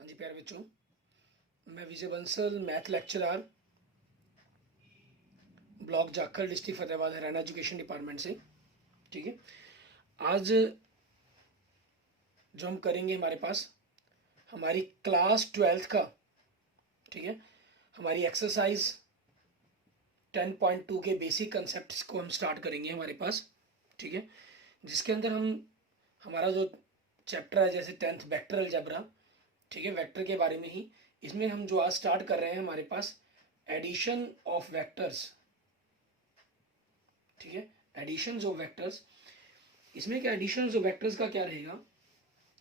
हाँ जी प्यारे बच्चों, मैं Vijay Bansal math lecturer block Jakhal district Fatehabad Haryana education department से। ठीक है, आज जो हम करेंगे हमारे पास हमारी क्लास 12th का, ठीक है, हमारी एक्सरसाइज 10.2 के बेसिक कंसेप्ट्स को हम स्टार्ट करेंगे हमारे पास। ठीक है, जिसके अंदर हम हमारा जो चैप्टर है जैसे 10th वेक्टर अलजेब्रा, ठीक है, वेक्टर के बारे में ही इसमें हम जो आज स्टार्ट कर रहे हैं हमारे पास एडिशन ऑफ वेक्टर्स। ठीक है, एडिशन ऑफ वेक्टर्स, इसमें क्या एडिशन ऑफ वेक्टर्स का क्या रहेगा।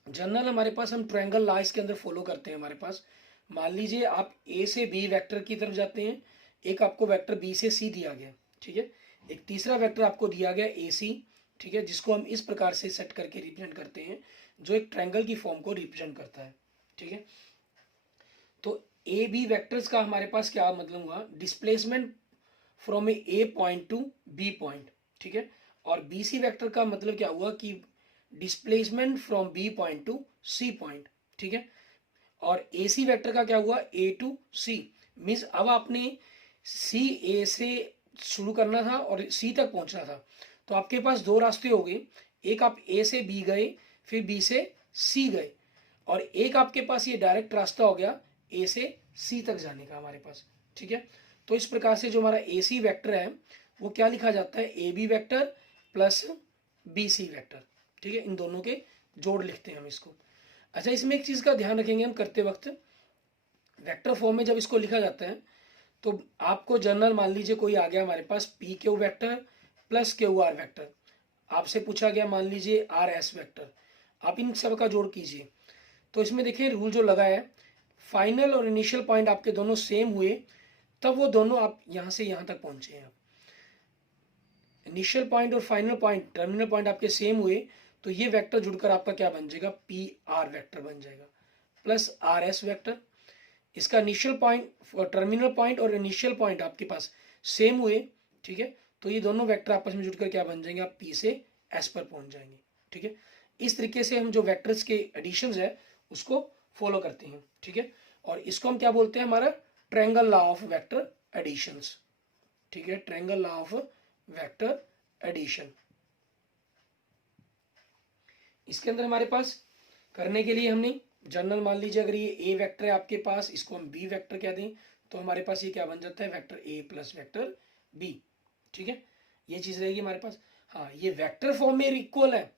जनरल हमारे पास हम ट्रायंगल लॉ इसके अंदर फॉलो करते हैं। हमारे पास मान लीजिए आप ए से बी वेक्टर की तरफ जाते हैं, एक आपको वेक्टर बी से सी दिया गया, ठीक है, एक तीसरा वेक्टर आपको दिया गया ए सी, ठीक है, जिसको हम इस प्रकार से सेट करके रिप्रेजेंट करते हैं जो एक ट्रायंगल की फॉर्म को रिप्रेजेंट करता है। ठीक है, तो ए बी वेक्टर्स का हमारे पास क्या मतलब हुआ, displacement from A point to B point. ठीक है, और बी सी वैक्टर का मतलब क्या हुआ कि displacement from B point to C point. ठीक है, और ए सी वैक्टर का क्या हुआ, ए टू सी। मीन्स अब आपने सी ए से शुरू करना था और सी तक पहुंचना था, तो आपके पास दो रास्ते हो गए, एक आप ए से बी गए फिर बी से सी गए, और एक आपके पास ये डायरेक्ट रास्ता हो गया ए से सी तक जाने का हमारे पास। ठीक है, तो इस प्रकार से जो हमारा ए सी वैक्टर है वो क्या लिखा जाता है, A B vector plus B C vector. ठीक है, इन दोनों के जोड़ लिखते हैं हम इसको। अच्छा, इसमें एक चीज का ध्यान रखेंगे हम करते वक्त, वेक्टर फॉर्म में जब इसको लिखा जाता है तो आपको जनरल मान लीजिए कोई आ गया हमारे पास P Q vector plus Q R vector, आपसे पूछा गया मान लीजिए आर एस वैक्टर, आप इन सब का जोड़ कीजिए। तो इसमें देखिए रूल जो लगा है, फाइनल और इनिशियल पॉइंट आपके दोनों सेम हुए तब वो दोनों आप यहां से यहां तक पहुंचे हैं। इनिशियल पॉइंट और फाइनल पॉइंट, टर्मिनल पॉइंट आपके सेम हुए तो ये वेक्टर जुड़कर आपका क्या बन जाएगा, पी आर वेक्टर बन जाएगा प्लस आर एस वेक्टर। इसका इनिशियल पॉइंट, टर्मिनल पॉइंट और इनिशियल पॉइंट आपके पास सेम हुए, ठीक है, तो ये दोनों वेक्टर आपस में जुड़कर क्या बन जाएंगे, आप पी से एस पर पहुंच जाएंगे। ठीक है, इस तरीके से हम जो वेक्टर्स के एडिशंस है उसको फॉलो करते हैं। ठीक है, और इसको हम क्या बोलते हैं, हमारा triangle law of vector additions. ठीक है, triangle law of vector addition. इसके अंदर हमारे पास करने के लिए हमने जनरल मान लीजिए अगर ये ए वेक्टर है आपके पास, इसको हम बी वेक्टर कह दें तो हमारे पास ये क्या बन जाता है, vector A plus vector B. ठीक है, ये चीज रहेगी हमारे पास। हाँ, ये वेक्टर फॉर्म में इक्वल है।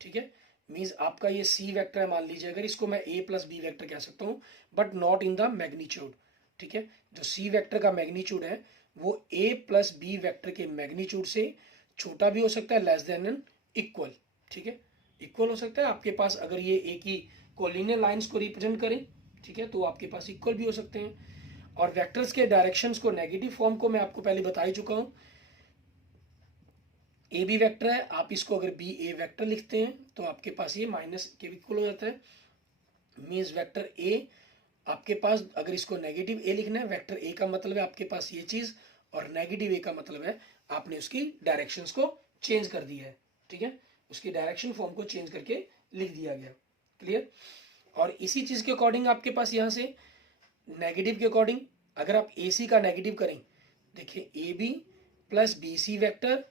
ठीक है, मीन्स आपका ये सी वेक्टर है, मान लीजिए अगर इसको मैं ए प्लस बी वेक्टर कह सकता हूं, but not in the magnitude. ठीक है, जो सी वेक्टर का मैग्नीट्यूड है वो ए प्लस बी वेक्टर के मैग्नीट्यूड से छोटा भी हो सकता है, लेस देन एन इक्वल। ठीक है, इक्वल हो सकता है आपके पास, अगर ये एक ही कोलिनियर लाइंस को रिप्रेजेंट करें, ठीक है, तो आपके पास इक्वल भी हो सकते हैं। और वेक्टर्स के डायरेक्शंस को, नेगेटिव फॉर्म को मैं आपको पहले बता ही चुका हूं। ए बी वेक्टर है, आप इसको अगर बी ए वेक्टर लिखते हैं तो आपके पास ये माइनस के इक्वल हो जाता है। मीन्स वेक्टर ए आपके पास, अगर इसको नेगेटिव ए लिखना है, वेक्टर ए का मतलब है आपके पास ये चीज, और नेगेटिव ए का मतलब है आपने उसकी डायरेक्शंस को चेंज कर दिया है। ठीक है, उसकी डायरेक्शन फॉर्म को चेंज करके लिख दिया गया। क्लियर। और इसी चीज के अकॉर्डिंग आपके पास यहां से नेगेटिव के अकॉर्डिंग अगर आप ए सी का नेगेटिव करें, देखिए A B plus B C vector,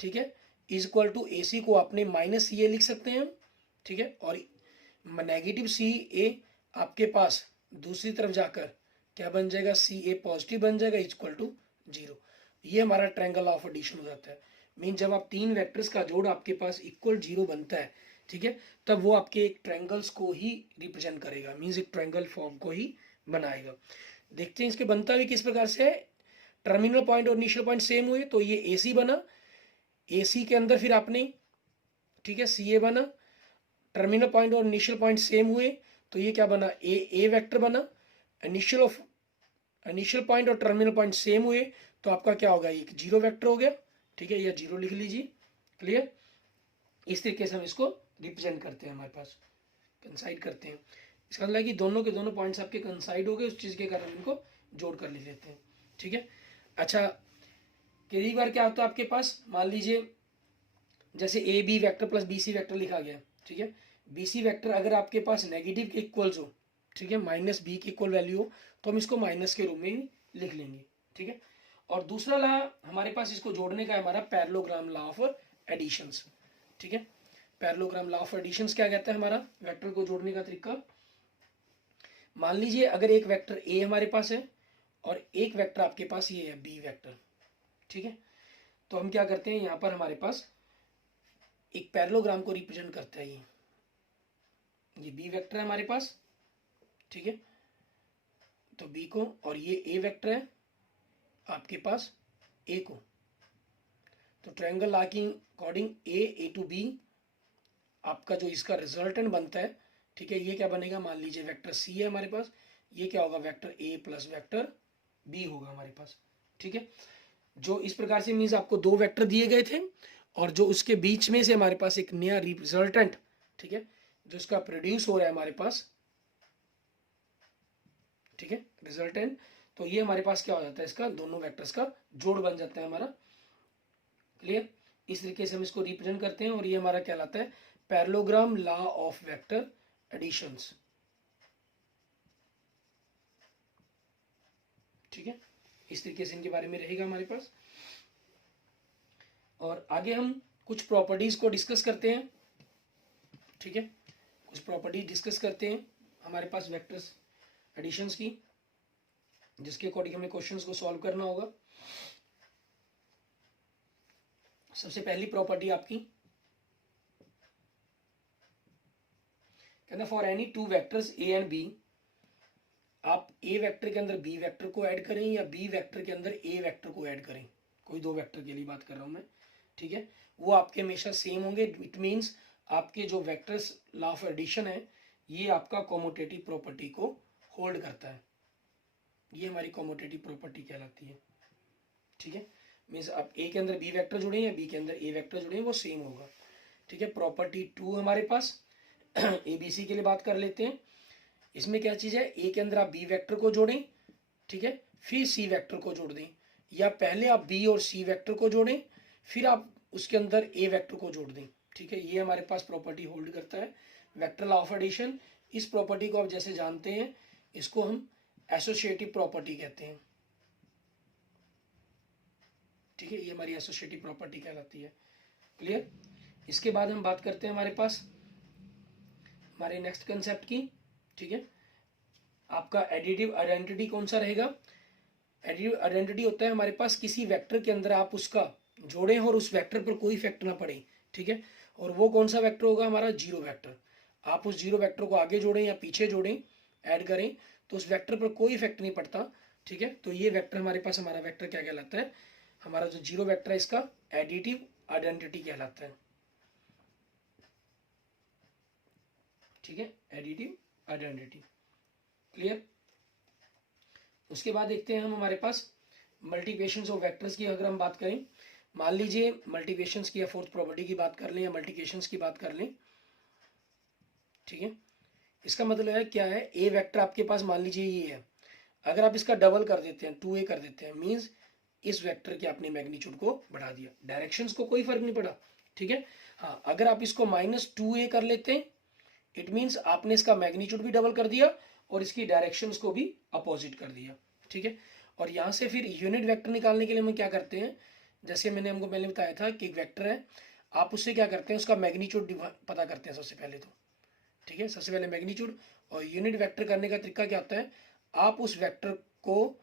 ठीक है, is equal to A C को आपने माइनस सी ए लिख सकते हैं। ठीक है, और नेगेटिव सी ए आपके पास दूसरी तरफ जाकर क्या बन जाएगा, सी ए पॉजिटिव बन जाएगा, इक्वल टू 0। ये हमारा ट्रायंगल ऑफ एडिशन हो जाता है। मीन जब आप तीन वेक्टर्स का जोड़ आपके पास इक्वल 0 बनता है, ठीक है, तब वो आपके एक ट्रायंगल्स को ही रिप्रेजेंट करेगा, मीन्स एक ट्रायंगल फॉर्म को ही बनाएगा। देखते हैं इसके बनता भी किस प्रकार से है। टर्मिनल पॉइंट और इनिशियल पॉइंट सेम हुए तो ये ए सी बना, ए सी के अंदर फिर आपने, ठीक है, सी ए बना, टर्मिनल पॉइंट और इनिशियल पॉइंट सेम हुए तो ये क्या बना, ए वेक्टर बना। इनिशियल पॉइंट और टर्मिनल पॉइंट सेम हुए तो आपका क्या होगा, एक 0 वेक्टर हो गया। ठीक है, या 0 लिख लीजिए। क्लियर। इस तरीके से हम इसको रिप्रेजेंट करते हैं, हमारे पास कंसाइड करते हैं। इसका मतलब है कि दोनों के दोनों पॉइंट्स आपके कंसाइड हो गए, उस चीज के कारण इनको जोड़ कर ले लेते हैं। ठीक है। अच्छा, कई बार क्या होता है आपके पास, मान लीजिए जैसे A B vector plus B C vector लिखा गया, ठीक है, बी सी वैक्टर अगर आपके पास नेगेटिव के इक्वल्स हो, ठीक है, माइनस बी की इक्वल वैल्यू हो तो हम इसको माइनस के रूप में ही लिख लेंगे, ठीक है। और दूसरा ला हमारे पास इसको जोड़ने का है हमारा पैरेललोग्राम लॉ ऑफ एडिशंस, ठीक है। पैरेललोग्राम लॉ ऑफ एडिशंस क्या कहता है हमारा वेक्टर को जोड़ने का तरीका। मान लीजिए अगर एक वेक्टर ए हमारे पास है और एक वेक्टर आपके पास ये है बी वेक्टर, ठीक है। तो हम क्या करते हैं, यहाँ पर हमारे पास एक पैरेललोग्राम को रिप्रेजेंट करता है ये बी वेक्टर है हमारे पास, ठीक है। तो बी को, और ये ए वेक्टर है आपके पास ए को। तो ट्रायंगल लॉ के अकॉर्डिंग ए टू बी आपका जो इसका रिजल्टेंट बनता है, ठीक है, ये क्या बनेगा, मान लीजिए वेक्टर सी है हमारे पास, ये क्या होगा, vector A plus vector B होगा हमारे पास, ठीक है। जो इस प्रकार से मीन्स आपको दो वेक्टर दिए गए थे और जो उसके बीच में से हमारे पास एक नया रिजल्टेंट, ठीक है, जो इसका प्रोड्यूस हो रहा है हमारे पास, ठीक है, रिजल्टेंट। तो ये हमारे पास क्या हो जाता है, इसका दोनों वेक्टर्स का जोड़ बन जाता है हमारा, क्लियर। इस तरीके से हम इसको रिप्रेजेंट करते हैं और ये हमारा कहलाता है parallelogram law of vector additions, ठीक है। इस तरीके से इनके बारे में रहेगा हमारे पास। और आगे हम कुछ प्रॉपर्टीज को डिस्कस करते हैं, ठीक है, कुछ प्रॉपर्टीज डिस्कस करते हैं हमारे पास वेक्टर्स एडिशंस की, जिसके अकॉर्डिंग हमें क्वेश्चंस को सॉल्व करना होगा। सबसे पहली प्रॉपर्टी आपकी कहना for any two vectors A and B, आप ए वेक्टर के अंदर बी वेक्टर को ऐड करें या बी वेक्टर के अंदर ए वेक्टर को ऐड करें, कोई दो वेक्टर के लिए बात कर रहा हूं मैं, ठीक है, वो आपके हमेशा सेम होंगे। इट मीन्स आपके जो वेक्टर्स लॉ ऑफ एडिशन है ये आपका कॉम्यूटेटिव प्रॉपर्टी को होल्ड करता है, ये हमारी कॉम्यूटेटिव प्रॉपर्टी कहलाती है, ठीक है। मीन्स आप ए के अंदर बी वेक्टर जुड़े या बी के अंदर ए वेक्टर जुड़े वो सेम होगा, ठीक है। प्रॉपर्टी 2 हमारे पास ए बी सी के लिए बात कर लेते हैं। इसमें क्या चीज़ है, ए के अंदर आप बी वेक्टर को जोड़ें, ठीक है, फिर सी वेक्टर को जोड़ दें, या पहले आप बी और सी वेक्टर को जोड़ें फिर आप उसके अंदर ए वेक्टर को जोड़ दें, ठीक है। ये हमारे पास प्रॉपर्टी होल्ड करता है वेक्टर लॉ ऑफ एडिशन। इस प्रॉपर्टी को आप जैसे जानते हैं, इसको हम एसोसिएटिव प्रॉपर्टी कहते हैं, ठीक है, ये हमारी एसोसिएटिव प्रॉपर्टी कहलाती है, क्लियर। इसके बाद हम बात करते हैं हमारे पास हमारे नेक्स्ट कंसेप्ट की, ठीक है। आपका एडिटिव आइडेंटिटी कौन सा रहेगा, एडिटिव आइडेंटिटी होता है हमारे पास किसी वेक्टर के अंदर आप उसका जोड़ें और उस वेक्टर पर कोई इफेक्ट ना पड़े, ठीक है। और वो कौन सा वेक्टर होगा, हमारा जीरो वेक्टर। आप उस जीरो वेक्टर को आगे जोड़ें या पीछे जोड़ें, ऐड करें, तो उस वेक्टर पर कोई इफेक्ट नहीं पड़ता, ठीक है। तो ये वेक्टर हमारे पास, हमारा वेक्टर क्या कहलाता है, हमारा जो जीरो वेक्टर है इसका एडिटिव आइडेंटिटी कहलाता है, ठीक है, एडिटिव आइडेंटिटी, क्लियर। उसके बाद देखते हैं हम हमारे पास मल्टीप्लिकेशंस ऑफ वेक्टर्स की अगर हम बात करें, मान लीजिए मल्टीप्लिकेशंस की या फोर्थ प्रॉपर्टी की बात कर लें या मल्टीप्लिकेशंस की बात कर लें, ठीक है। इसका मतलब है क्या है, ए वेक्टर आपके पास मान लीजिए ये है, अगर आप इसका डबल कर देते हैं 2a कर देते हैं, मीन्स इस वेक्टर के आपने मैग्नीट्यूड को बढ़ा दिया, डायरेक्शंस को कोई फर्क नहीं पड़ा, ठीक है। हाँ, अगर आप इसको -2a कर लेते हैं, इट मीन्स आपने इसका मैग्नीट्यूड भी डबल कर दिया और इसकी डायरेक्शंस को भी अपोजिट कर दिया, ठीक है। और यहाँ से फिर यूनिट वेक्टर निकालने के लिए हम क्या करते हैं, जैसे मैंने हमको पहले बताया था कि एक वेक्टर है, आप उससे क्या करते हैं, उसका मैग्नीट्यूड पता करते हैं सबसे पहले तो, ठीक है, सबसे पहले मैग्नीट्यूड। और यूनिट वेक्टर करने का तरीका क्या होता है, आप उस वेक्टर को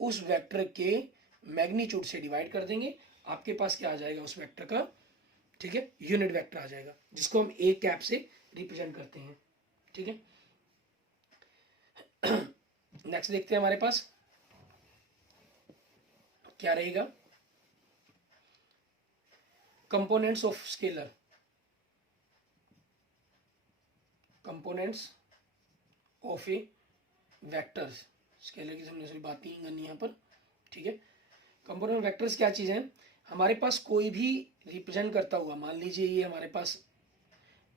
उस वेक्टर के मैग्नीट्यूड से डिवाइड कर देंगे, आपके पास क्या आ जाएगा उस वेक्टर का, ठीक है, यूनिट वेक्टर आ जाएगा, जिसको हम ए कैप से रिप्रेजेंट करते हैं, ठीक है। नेक्स्ट देखते हैं हमारे पास क्या रहेगा, components of scalar, components of A vectors, scalar की हमने बात नहीं करनी यहाँ पर, ठीक है। कंपोनेंट वेक्टर्स क्या चीज़ है, हमारे पास कोई भी रिप्रेजेंट करता हुआ, मान लीजिए ये हमारे पास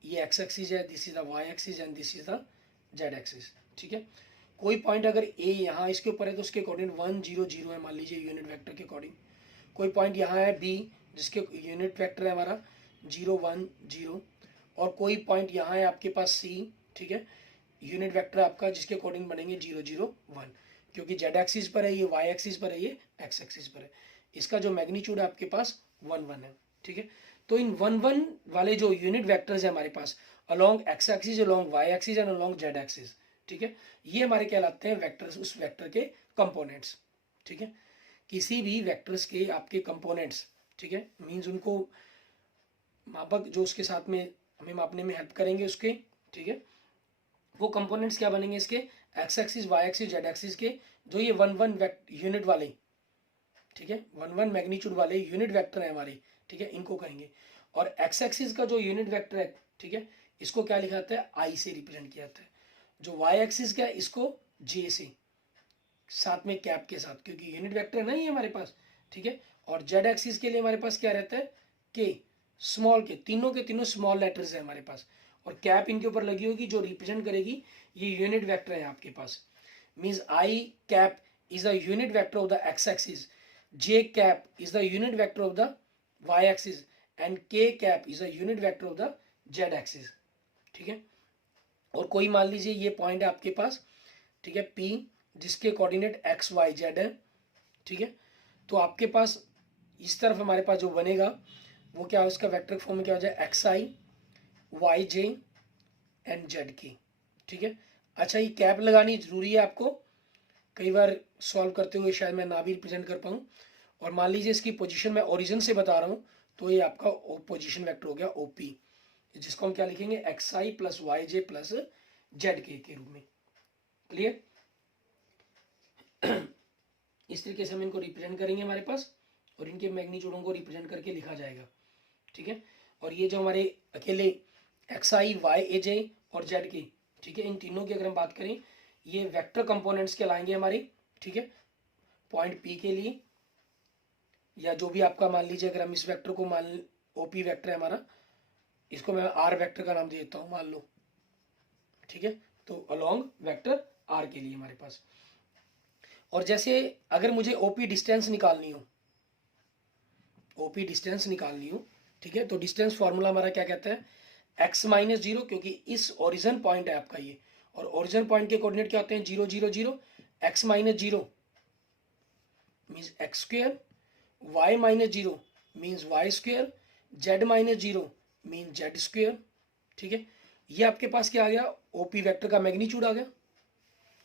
ये एक्स एक्सिस है, this is the Y axis and this is the Z axis, ठीक है। कोई पॉइंट अगर ए यहाँ इसके ऊपर है तो उसके अकॉर्डिंग 1 0 0 है, मान लीजिए यूनिट वेक्टर के अकॉर्डिंग। कोई पॉइंट यहाँ है बी जिसके यूनिट वेक्टर है हमारा 0 1 0, और कोई पॉइंट यहाँ है आपके पास सी, ठीक है, यूनिट वेक्टर आपका जिसके अकॉर्डिंग बनेंगे 0 0 1, क्योंकि जेड एक्सिस पर है ये, वाई एक्सिस पर है ये, एक्स एक्सिस पर है। इसका जो मैग्नीट्यूड है आपके पास 1 1 है। ठीक है, तो इन 1 1 वाले जो यूनिट वेक्टर्स है हमारे पास along X axis, along Y axis and along Z axis, ठीक है, ये हमारे कहलाते हैं वेक्टर्स, उस वेक्टर के कंपोनेंट्स। ठीक है, किसी भी वेक्टर्स के आपके कंपोनेंट्स, ठीक है, मींस उनको मापक जो उसके साथ में हमें मापने में हेल्प करेंगे उसके, ठीक है, वो कंपोनेंट्स क्या बनेंगे इसके, X axis, Y axis, Z axis के, जो ये 1 1 यूनिट वाले, ठीक है, 1 1 मैग्नीट्यूड वाले यूनिट वेक्टर है हमारे, ठीक है, इनको कहेंगे। और एक्स एक्सिस का जो यूनिट वेक्टर है, ठीक है, इसको क्या लिखा जाता है, आई से रिप्रेजेंट किया जाता है। जो वाई एक्सिस का है इसको जे से, साथ में कैप के साथ, क्योंकि यूनिट वेक्टर नहीं है हमारे पास। ठीक है, और जेड एक्सिस के लिए हमारे पास क्या रहता है, के, स्मॉल के, तीनों के तीनों स्मॉल लेटर्स है हमारे पास, और कैप इनके ऊपर लगी होगी जो रिप्रेजेंट करेगी ये यूनिट वेक्टर है आपके पास। Means I cap is the unit vector of the X axis, J cap is the unit vector of the Y axis and K cap is the unit vector of the Z axis. ठीक है, और कोई मान लीजिए ये point है आपके पास, ठीक है, पी, जिसके कोऑर्डिनेट एक्स वाई जेड है। ठीक है, तो आपके पास इस तरफ हमारे पास जो बनेगा वो क्या है, उसका वेक्टर फॉर्म में क्या हो जाए, X I Y J and Z की। ठीक है, अच्छा ये कैप लगानी जरूरी है आपको, कई बार सॉल्व करते हुए शायद मैं ना भी रिप्रेजेंट कर पाऊँ। और मान लीजिए इसकी पोजीशन मैं ओरिजिन से बता रहा हूँ, तो ये आपका पोजीशन वेक्टर हो गया ओपी, जिसको हम क्या लिखेंगे, एक्स आई प्लस वाई जे प्लस जेड के रूप में। क्लियर? इस तरीके से हम इनको रिप्रेजेंट करेंगे हमारे पास, और इनके मैग्नीट्यूडों को रिप्रेजेंट करके लिखा जाएगा। ठीक है, और ये जो हमारे अकेले एक्स आई वाई ए जे और जेड की, ठीक है, इन तीनों की अगर हम बात करें, ये वेक्टर कंपोनेंट्स कहलाएंगे हमारे। ठीक है, पॉइंट पी के लिए, या जो भी आपका मान लीजिए, अगर हम इस वेक्टर को मान, ओपी वेक्टर है हमारा, इसको मैं आर वेक्टर का नाम दे देता हूँ मान लो। ठीक है, तो अलोंग वेक्टर आर के लिए हमारे पास। और जैसे अगर मुझे ओपी डिस्टेंस निकालनी हो, ओपी डिस्टेंस निकालनी हो, ठीक है, तो डिस्टेंस फॉर्मूला हमारा क्या कहता है, एक्स माइनस जीरो, क्योंकि इस ओरिजिन पॉइंट है आपका ये, और ओरिजिन पॉइंट के कोऑर्डिनेट क्या होते हैं, 0 0 0, X minus zero means X square, Y minus zero means Y square, Z minus zero means Z square. ठीक है, ये आपके पास क्या आ गया, ओपी वेक्टर का मैग्नीट्यूड आ गया।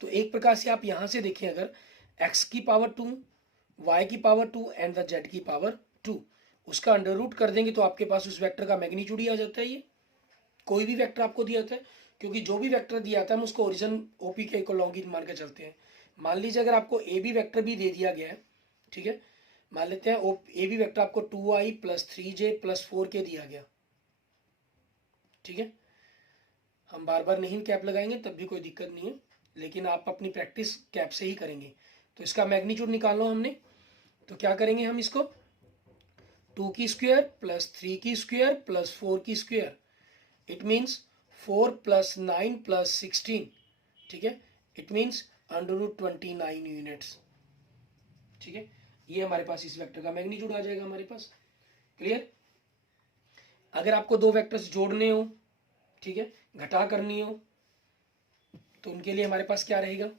तो एक प्रकार से आप यहां से देखें, अगर x की पावर 2, y की पावर 2 एंड द z की पावर 2, उसका अंडर रूट कर देंगे तो आपके पास उस वेक्टर का मैग्नीट्यूड ही आ जाता है। ये कोई भी वेक्टर आपको दिया जाता है, क्योंकि जो भी वेक्टर दिया जाता है हम उसको ओरिजिन ओपी के अलोंग ही मान के चलते हैं। मान लीजिए अगर आपको ए बी वेक्टर भी दे दिया गया है, ठीक है, मान लेते हैं ए बी वेक्टर आपको 2i plus 3j plus 4k दिया गया। ठीक है, हम बार बार नहीं कैप लगाएंगे तब भी कोई दिक्कत नहीं है, लेकिन आप अपनी प्रैक्टिस कैप से ही करेंगे। तो इसका मैग्नीट्यूड निकालना हमने, तो क्या करेंगे हम इसको, 2 की स्क्वायर प्लस 3 की स्क्वायर प्लस 4 की square, it means 4 plus 9 plus 16। ठीक है, it means under root 29 units. ठीक है, ये हमारे पास इस वेक्टर का मैग्नीट्यूड आ जाएगा हमारे पास। क्लियर? अगर आपको दो वेक्टर्स जोड़ने हो, ठीक है, घटा करनी हो, तो उनके लिए हमारे पास क्या रहेगा,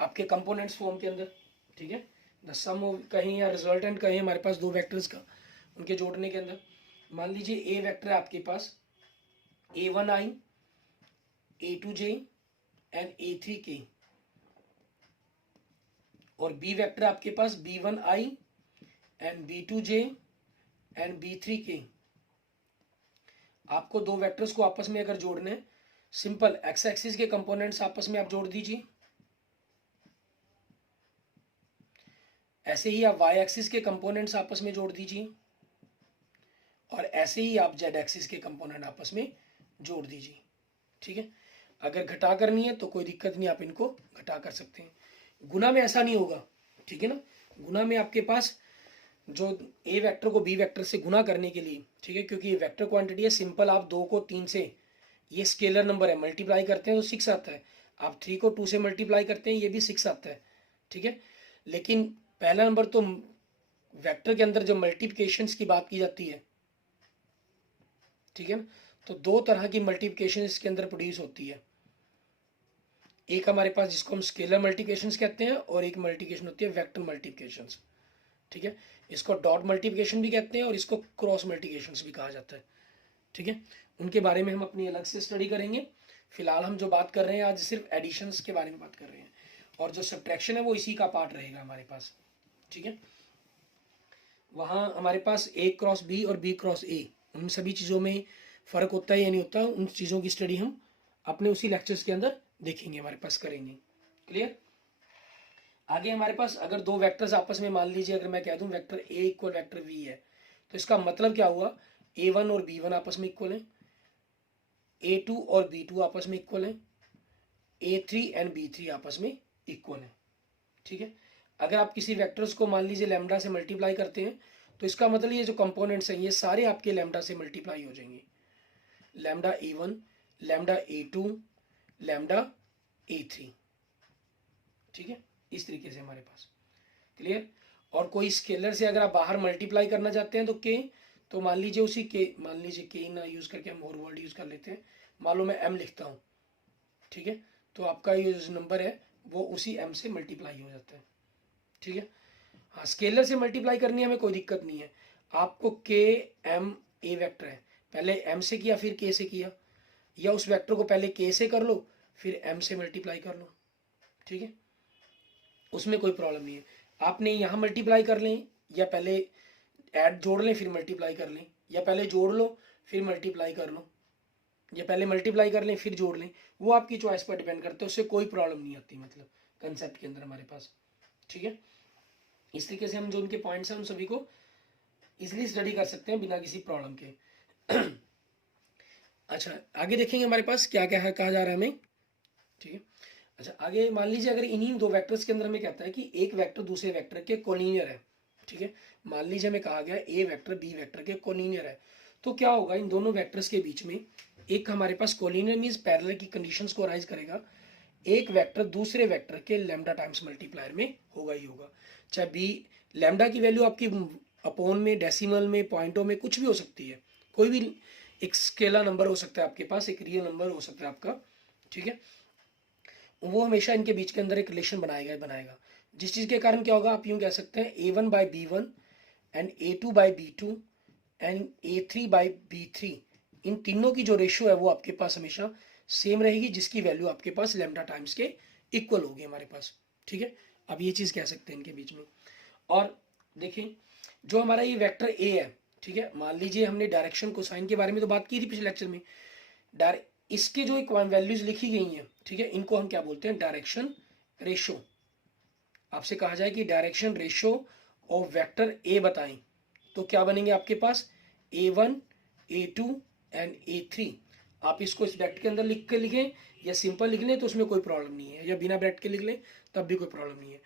आपके कंपोनेंट्स फॉर्म के अंदर। ठीक है, द सम ऑफ कहीं या रिजल्टेंट कहीं हमारे पास दो वेक्टर्स का, उनके जोड़ने के अंदर मान लीजिए ए वेक्टर है आपके पास a1i a2j एंड a3k, और बी वेक्टर आपके पास b1i and b2j and b3k। आपको दो वेक्टर्स को आपस में अगर जोड़ने हैं, सिंपल एक्स एक्सिस के कंपोनेंट्स आपस में आप जोड़ दीजिए, ऐसे ही आप वाई एक्सिस के कंपोनेंट्स आपस में जोड़ दीजिए, और ऐसे ही आप जेड एक्सिस के कंपोनेंट आपस में जोड़ दीजिए। ठीक है, अगर घटा करनी है तो कोई दिक्कत नहीं, आप इनको घटा कर सकते हैं। गुना में ऐसा नहीं होगा, ठीक है ना, गुना में आपके पास जो ए वेक्टर को बी वेक्टर से गुना करने के लिए, ठीक है, क्योंकि ये वेक्टर क्वांटिटी है, सिंपल आप 2 को 3 से, ये स्केलर नंबर है, मल्टीप्लाई करते हैं तो 6 आता है, आप 3 को 2 से मल्टीप्लाई करते हैं ये भी 6 आता है। ठीक है, लेकिन पहला नंबर तो वेक्टर के अंदर जब मल्टीप्लिकेशंस की बात की जाती है, ठीक है, तो दो तरह की मल्टीप्लिकेशन इसके अंदर प्रोड्यूस होती है। एक हमारे पास जिसको हम स्केलर मल्टीप्लिकेशन कहते हैं और एक मल्टीप्लिकेशन होती है वेक्टर मल्टीप्लिकेशन। ठीक है, इसको डॉट मल्टीप्लिकेशन भी कहते हैं और इसको क्रॉस मल्टीप्लिकेशन भी कहा जाता है। ठीक है, उनके बारे में हम अपनी अलग से स्टडी करेंगे। फिलहाल हम जो बात कर रहे हैं आज सिर्फ एडिशंस के बारे में बात कर रहे हैं, और जो सब्ट्रैक्शन है वो इसी का पार्ट रहेगा हमारे पास। ठीक है, वहाँ हमारे पास ए क्रॉस बी और बी क्रॉस ए, उन सभी चीज़ों में फ़र्क होता है या नहीं होता, उन चीज़ों की स्टडी हम अपने उसी लेक्चर्स के अंदर देखेंगे, हमारे पास करेंगे। क्लियर। आगे हमारे पास अगर दो वेक्टर्स आपस में, मान लीजिए अगर मैं कह दूं vector A equal vector V है, तो इसका मतलब क्या हुआ, a1 और b1 आपस में इक्वल है, a2 और b2 आपस में इक्वल है, a3 एंड b3 आपस में इक्वल है। ठीक है, अगर आप किसी वेक्टर्स को मान लीजिए लैम्डा से मल्टीप्लाई करते हैं तो इसका मतलब ये जो कंपोनेंट्स हैं ये सारे आपके लैम्डा से मल्टीप्लाई हो जाएंगे, lambda a1, lambda a2, lambda a3। ठीक है, इस तरीके से हमारे पास। क्लियर। और कोई स्केलर से अगर आप बाहर मल्टीप्लाई करना चाहते हैं तो के, तो मान लीजिए उसी के, मान लीजिए के ना यूज करके हम और वर्ड यूज कर लेते हैं, मान लो मैं m लिखता हूँ। ठीक है, तो आपका ये जो नंबर है वो उसी m से मल्टीप्लाई हो जाता है। ठीक है, हाँ स्केलर से मल्टीप्लाई करनी है हमें कोई दिक्कत नहीं है। आपको के एम ए वेक्टर है, पहले m से किया फिर k से किया, या उस वेक्टर को पहले k से कर लो फिर m से मल्टीप्लाई कर लो। ठीक है, उसमें कोई प्रॉब्लम नहीं है। आपने यहाँ मल्टीप्लाई कर लें या पहले ऐड जोड़ लें फिर मल्टीप्लाई कर लें, या पहले जोड़ लो फिर मल्टीप्लाई कर लो, या पहले मल्टीप्लाई कर लें फिर जोड़ लें, वो आपकी चॉइस पर डिपेंड करता है, उससे कोई प्रॉब्लम नहीं आती मतलब कंसेप्ट के अंदर हमारे पास। ठीक है, इस तरीके से हम जो उनके पॉइंट्स हैं उन सभी को इजिली स्टडी कर सकते हैं बिना किसी प्रॉब्लम के। अच्छा, आगे देखेंगे हमारे पास क्या क्या है कहा जा रहा है हमें। ठीक है, अच्छा आगे मान लीजिए अगर इन्हीं दो वेक्टर्स के अंदर हमें कहता है कि एक वेक्टर दूसरे वेक्टर के कोलिनियर है। ठीक है, मान लीजिए हमें कहा गया ए वेक्टर बी वेक्टर के कोलिनियर है, तो क्या होगा इन दोनों वेक्टर्स के बीच में एक हमारे पास कोलिनियर मींस पैरेलल की कंडीशंस को राइज करेगा, एक वेक्टर दूसरे वेक्टर के लैम्डा टाइम्स मल्टीप्लायर में होगा ही होगा। चाहे बी लैम्डा की वैल्यू आपकी अपॉन में, डेसिमल में, पॉइंटों में कुछ भी हो सकती है, कोई भी एक स्केलर नंबर हो सकता है आपके पास, एक रियल नंबर हो सकता है आपका। ठीक है, वो हमेशा इनके बीच के अंदर एक रिलेशन बनाएगा, जिस चीज़ के कारण क्या होगा, आप यूँ कह सकते हैं a1 by b1 and a2 by b2 and a3 by b3, इन तीनों की जो रेशियो है वो आपके पास हमेशा सेम रहेगी, जिसकी वैल्यू आपके पास लैम्डा टाइम्स के इक्वल होगी हमारे पास। ठीक है, अब ये चीज़ कह सकते हैं इनके बीच में। और देखें जो हमारा ये वेक्टर ए है, ठीक है, मान लीजिए हमने डायरेक्शन कोसाइन के बारे में तो बात की थी पिछले लेक्चर में, इसके जो एक वैल्यूज लिखी गई हैं, ठीक है, इनको हम क्या बोलते हैं, डायरेक्शन रेशो। आपसे कहा जाए कि direction ratio of vector A बताएं, तो क्या बनेंगे आपके पास a1, a2 एंड a3। आप इसको इस ब्रैकेट के अंदर लिख के लिखें या सिंपल लिख लें तो उसमें कोई प्रॉब्लम नहीं है, या बिना ब्रैकेट के लिख लें तब भी कोई प्रॉब्लम नहीं है।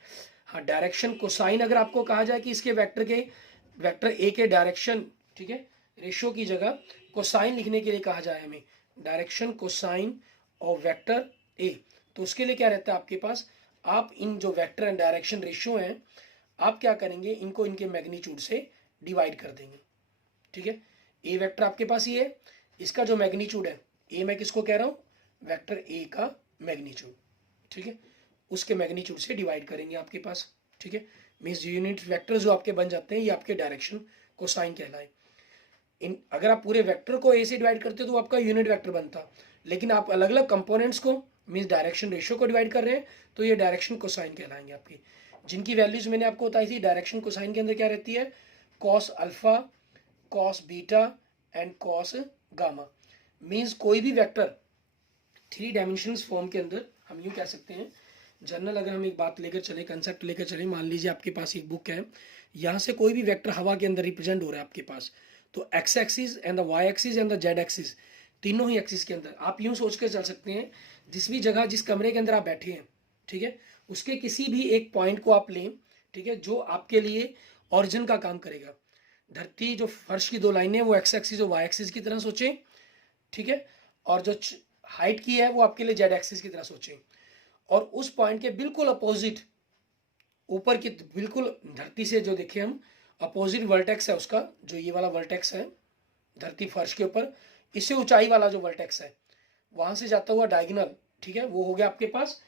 हाँ, डायरेक्शन कोसाइन अगर आपको कहा जाए कि इसके वेक्टर ए के डायरेक्शन, ठीक है, रेशो की जगह कोसाइन लिखने के लिए कहा जाए हमें direction cosine of vector A, तो उसके लिए क्या रहता है आपके पास, आप इन जो वेक्टर एंड डायरेक्शन रेशियो हैं आप क्या करेंगे, इनको इनके मैग्नीट्यूड से डिवाइड कर देंगे। ठीक है, ए वेक्टर आपके पास ये है, इसका जो मैग्नीट्यूड है, ए मैं किसको कह रहा हूँ, वेक्टर ए का मैग्नीट्यूड, ठीक है, उसके मैग्नीट्यूड से डिवाइड करेंगे आपके पास। ठीक है, मीन्स यूनिट वेक्टर जो आपके बन जाते हैं ये आपके डायरेक्शन कोसाइन कहलाए। अगर आप पूरे वेक्टर को ए से डिवाइड करते हो तो आपका यूनिट वेक्टर बनता, लेकिन आप अलग अलग कंपोनेंट्स को मीन्स डायरेक्शन रेशियो को डिवाइड कर रहे हैं तो ये डायरेक्शन कोसाइन कहलाएंगे आपकी, जिनकी वैल्यूज मैंने आपको बताई थी। डायरेक्शन कोसाइन के अंदर क्या रहती है, cos alpha, cos beta and cos gamma. Means कोई भी वेक्टर 3 डायमेंशंस फॉर्म के अंदर हम यूँ कह सकते हैं, जनरल अगर हम एक बात लेकर चले, कंसेप्ट लेकर चले, मान लीजिए आपके पास एक बुक है, यहाँ से कोई भी वेक्टर हवा के अंदर रिप्रेजेंट हो रहा है आपके पास, तो X axis and the Y axis and the Z axis, तीनों ही एक्सिस के अंदर आप यूँ सोच कर चल सकते हैं, जिस भी जगह जिस कमरे के अंदर आप बैठे हैं, ठीक है, उसके किसी भी एक पॉइंट को आप लें, ठीक है, जो आपके लिए ऑरिजिन का काम करेगा। धरती जो फर्श की 2 लाइनें वो एक्स एक्सिस और वाई एक्सिस की तरह सोचें, ठीक है, और जो हाइट की है वो आपके लिए जेड एक्सिस की तरह सोचें, और उस पॉइंट के बिल्कुल अपोजिट ऊपर की बिल्कुल धरती से जो देखें हम अपोजिट वर्टेक्स है उसका, जो ये वाला वर्टेक्स है धरती फर्श के ऊपर, इससे ऊंचाई वाला जो वर्टेक्स है वहां से जाता हुआ डायगोनल, ठीक है, वो हो गया आपके पास।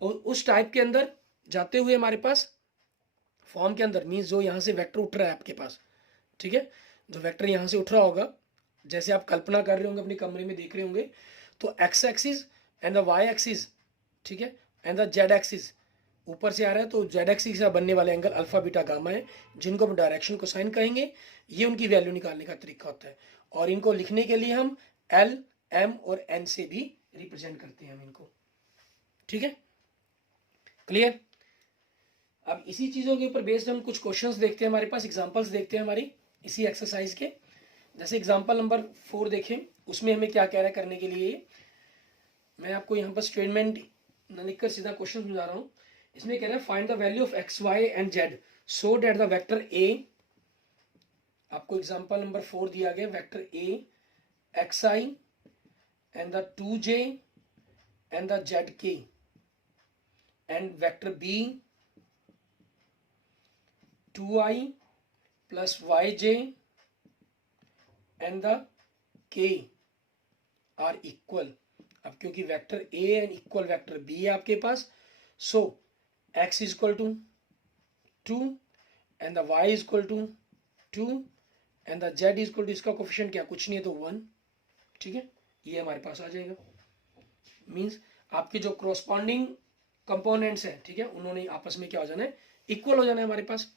और उस टाइप के अंदर जाते हुए हमारे पास फॉर्म के अंदर मीन्स जो यहाँ से वेक्टर उठ रहा है आपके पास, ठीक है, जो वेक्टर यहाँ से उठ रहा होगा, जैसे आप कल्पना कर रहे होंगे अपने कमरे में देख रहे होंगे, तो X axis and the Y axis, ठीक है, एंड द जेड एक्सिस ऊपर से आ रहा है, तो जेड एक्सिस से बनने वाले एंगल अल्फा बीटा गामा है, जिनको हम डायरेक्शन को साइन कहेंगे। ये उनकी वैल्यू निकालने का तरीका होता है, और इनको लिखने के लिए हम एल, एम और एन से भी रिप्रेजेंट करते हैं हम इनको, ठीक है, क्लियर। अब इसी चीजों के ऊपर बेस्ड हम कुछ क्वेश्चंस देखते हैं, हमारे पास एग्जांपल्स देखते हैं हमारी इसी एक्सरसाइज के। जैसे एग्जांपल नंबर 4 देखें, उसमें हमें क्या कह रहा है करने के लिए। मैं आपको यहाँ पर स्टेटमेंट न लिखकर सीधा क्वेश्चन समझा रहा हूँ। इसमें कह रहा है find the value of X Y and Z so that the vector A, आपको एग्जांपल नंबर 4 दिया गया, vector A X I and the 2j and the Z K and vector B 2i plus yj and the k are equal। अब क्योंकि vector a and equal vector b है आपके पास, so x is equal to 2 and the y is equal to 2 and the z is equal to, इसका coefficient क्या, कुछ नहीं है तो 1, ठीक है, ये हमारे पास आ जाएगा। मींस आपके जो क्रोस्पॉन्डिंग कंपोनेंट्स हैं, ठीक है, उन्होंने आपस में क्या हो जाना है, इक्वल हो जाना है हमारे पास।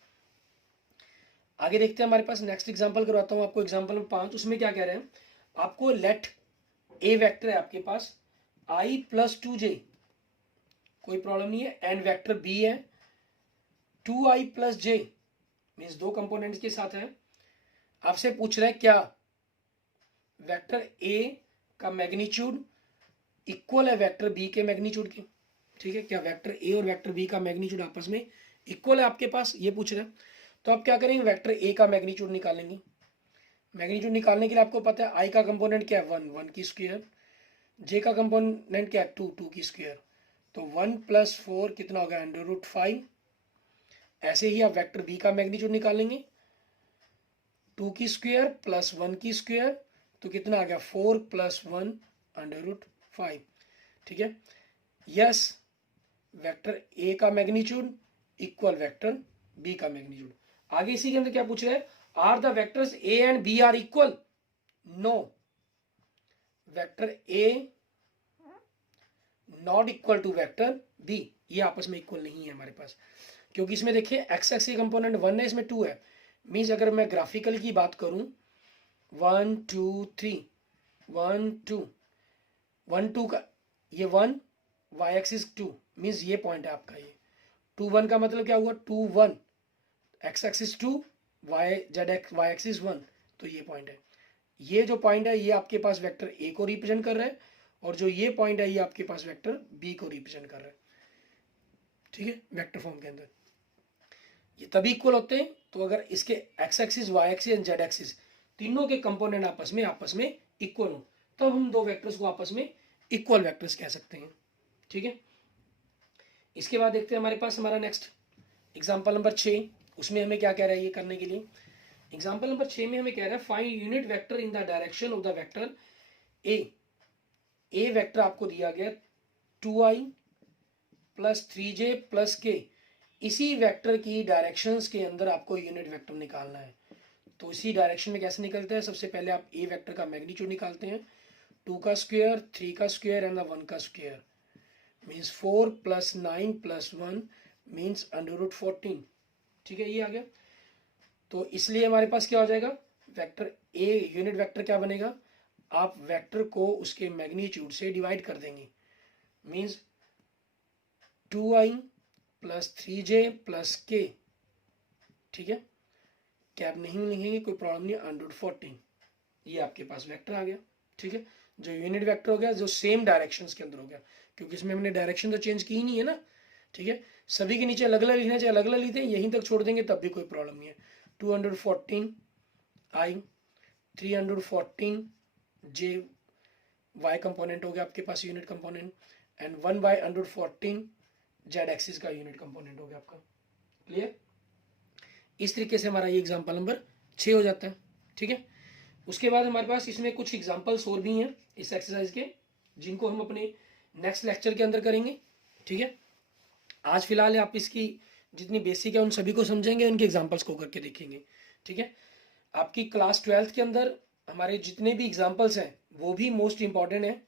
आगे देखते हैं हमारे पास नेक्स्ट एग्जांपल करवाता हूं आपको, एग्जांपल नंबर 5। उसमें क्या कह रहे हैं, आपको लेट ए वेक्टर है आपके पास i प्लस 2j, कोई प्रॉब्लम नहीं है, एंड वेक्टर बी है 2i प्लस j, मीन्स दो कंपोनेंट्स के साथ है। आपसे पूछ रहा है क्या वेक्टर ए का मैग्नीट्यूड इक्वल है वेक्टर बी के मैग्नीट्यूड के, ठीक है, क्या वेक्टर ए और वेक्टर बी का मैग्नीट्यूड आपस में इक्वल है आपके पास, ये पूछ रहा है। तो आप क्या करेंगे, वेक्टर ए का मैग्नीट्यूड निकालेंगे। मैग्नीट्यूड निकालने के लिए आपको पता है आई का कंपोनेंट क्या है 1, 1 की स्क्वायर, जे का कंपोनेंट क्या है 2, 2 की स्क्वायर, तो 1 प्लस 4 कितना होगा √5। ऐसे ही आप वेक्टर बी का मैग्नीट्यूड निकालेंगे, 2 की स्क्वायर प्लस 1 की स्क्वायर, तो कितना आ गया 4 प्लस 1 √5, ठीक है। यस, वेक्टर ए का मैग्नीट्यूड इक्वल वेक्टर बी का मैग्नीट्यूड। आगे इसी के अंदर क्या पूछ रहा है, are the vectors A and B are equal, no, vector A not equal to vector B, ये आपस में इक्वल नहीं है हमारे पास, क्योंकि इसमें देखिए एक्स एक्स का कंपोनेंट 1 है, इसमें 2 है। मीन्स अगर मैं ग्राफिकल की बात करूं 1 2 3 1 2 1 2 का ये 1, वाई एक्सिस 2, मीन्स ये पॉइंट है आपका, ये 2 1 का मतलब क्या हुआ 2 1, X axis 2, Y Z X Y axis 1, तो ये पॉइंट है। ये जो पॉइंट है ये आपके पास वेक्टर ए को रिप्रेजेंट कर रहा है, और जो ये पॉइंट है ये आपके पास वेक्टर बी को रिप्रेजेंट कर रहा है, ठीक है, वेक्टर फॉर्म के अंदर ये तभी इक्वल होते हैं तो अगर इसके X axis Y axis and Z axis तीनों के कंपोनेंट आपस में इक्वल हो, तब हम दो वेक्टर्स को आपस में इक्वल वेक्टर्स कह सकते हैं, ठीक है। इसके बाद देखते हैं हमारे पास हमारा नेक्स्ट एग्जाम्पल नंबर 6। उसमें हमें क्या कह रहा है ये करने के लिए, एग्जाम्पल नंबर 6 में हमें कह रहा है find unit vector in the direction of the vector A vector आपको दिया गया 2i प्लस 3j प्लस के, इसी वेक्टर की डायरेक्शंस के अंदर आपको यूनिट वेक्टर निकालना है। तो इसी डायरेक्शन में कैसे निकलता है, सबसे पहले आप ए वेक्टर का मैग्नीट्यूड निकालते हैं, 2 का स्क्वायर 3 का स्क्वायर एंड 1 का square, means 4 plus 9 plus 1 means √14, ठीक है, ये आ गया। तो इसलिए हमारे पास क्या हो जाएगा, वेक्टर ए यूनिट वेक्टर क्या बनेगा, आप वेक्टर को उसके मैग्नीट्यूड से डिवाइड कर देंगे, means 2i plus 3j plus के, ठीक है, कैप नहीं लिखेंगे कोई प्रॉब्लम नहीं, 114, ये आपके पास वेक्टर आ गया, ठीक है। जो यूनिट वेक्टर हो गया जो सेम डायरेक्शंस के अंदर हो गया, क्योंकि इसमें हमने डायरेक्शन तो चेंज की ही नहीं है ना, ठीक है। सभी के नीचे अलग अलग लिखना चाहिए, अलग अलग लिखते हैं, यहीं तक छोड़ देंगे तब भी कोई प्रॉब्लम नहीं है। 214i 314 j y कंपोनेंट हो गया आपके पास unit component, and 1/114 Z axis का यूनिट कंपोनेंट हो गया आपका, क्लियर। इस तरीके से हमारा ये एग्जांपल नंबर 6 हो जाता है, ठीक है। उसके बाद हमारे पास इसमें कुछ एग्जांपल्स और भी हैं इस एक्सरसाइज के, जिनको हम अपने नेक्स्ट लेक्चर के अंदर करेंगे। ठीक है, आज फिलहाल आप इसकी जितनी बेसिक है उन सभी को समझेंगे, उनके एग्जांपल्स को करके देखेंगे। ठीक है, आपकी क्लास 12th के अंदर हमारे जितने भी एग्जांपल्स हैं वो भी मोस्ट इंपॉर्टेंट है।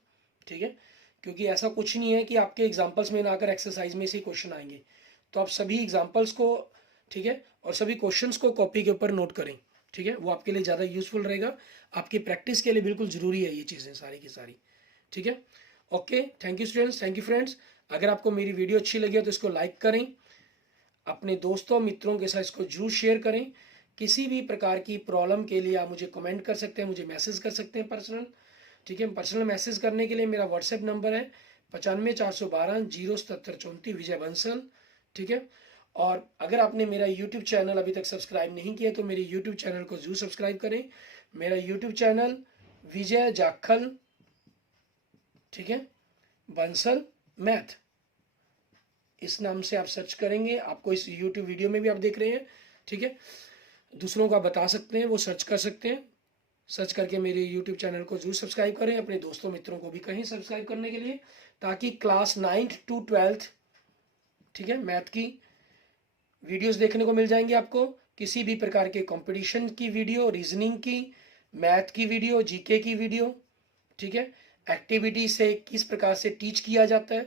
ठीक है, क्योंकि ऐसा कुछ नहीं है कि आपके एग्जांपल्स में ना आकर एक्सरसाइज में से क्वेश्चन आएंगे। तो आप सभी एग्जांपल्स को, ठीक है, और सभी क्वेश्चंस को कॉपी के ऊपर नोट करें। ठीक है, वो आपके लिए ज़्यादा यूजफुल रहेगा, आपकी प्रैक्टिस के लिए बिल्कुल ज़रूरी है ये चीज़ें सारी की सारी। ठीक है, okay, thank you students, thank you friends. अगर आपको मेरी वीडियो अच्छी लगी हो तो इसको लाइक करें, अपने दोस्तों मित्रों के साथ इसको जरूर शेयर करें। किसी भी प्रकार की प्रॉब्लम के लिए आप मुझे कमेंट कर सकते हैं, मुझे मैसेज कर सकते हैं पर्सनल। ठीक है, पर्सनल मैसेज करने के लिए मेरा व्हाट्सएप नंबर है 95 412 077 34 विजय बंसल। ठीक है, और अगर आपने मेरा यूट्यूब चैनल अभी तक सब्सक्राइब नहीं किया तो मेरे यूट्यूब चैनल को जरूर सब्सक्राइब करें। मेरा यूट्यूब चैनल विजय जाखल, ठीक है, बंसल मैथ, इस नाम से आप सर्च करेंगे, आपको इस यूट्यूब वीडियो में भी आप देख रहे हैं। ठीक है, दूसरों को आप बता सकते हैं, वो सर्च कर सकते हैं। सर्च करके मेरे यूट्यूब चैनल को जरूर सब्सक्राइब करें, अपने दोस्तों मित्रों को भी कहें सब्सक्राइब करने के लिए, ताकि क्लास 9th to 12th, ठीक है, मैथ की वीडियोस देखने को मिल जाएंगे आपको। किसी भी प्रकार के कंपटीशन की वीडियो, रीजनिंग की, मैथ की वीडियो, जीके की वीडियो, ठीक है, एक्टिविटी से किस प्रकार से टीच किया जाता है,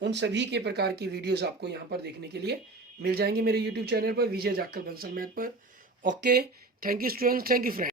उन सभी के प्रकार की वीडियोस आपको यहाँ पर देखने के लिए मिल जाएंगे मेरे यूट्यूब चैनल पर, विजय जाखल बंसल मैथ पर। Okay, thank you students, thank you friends.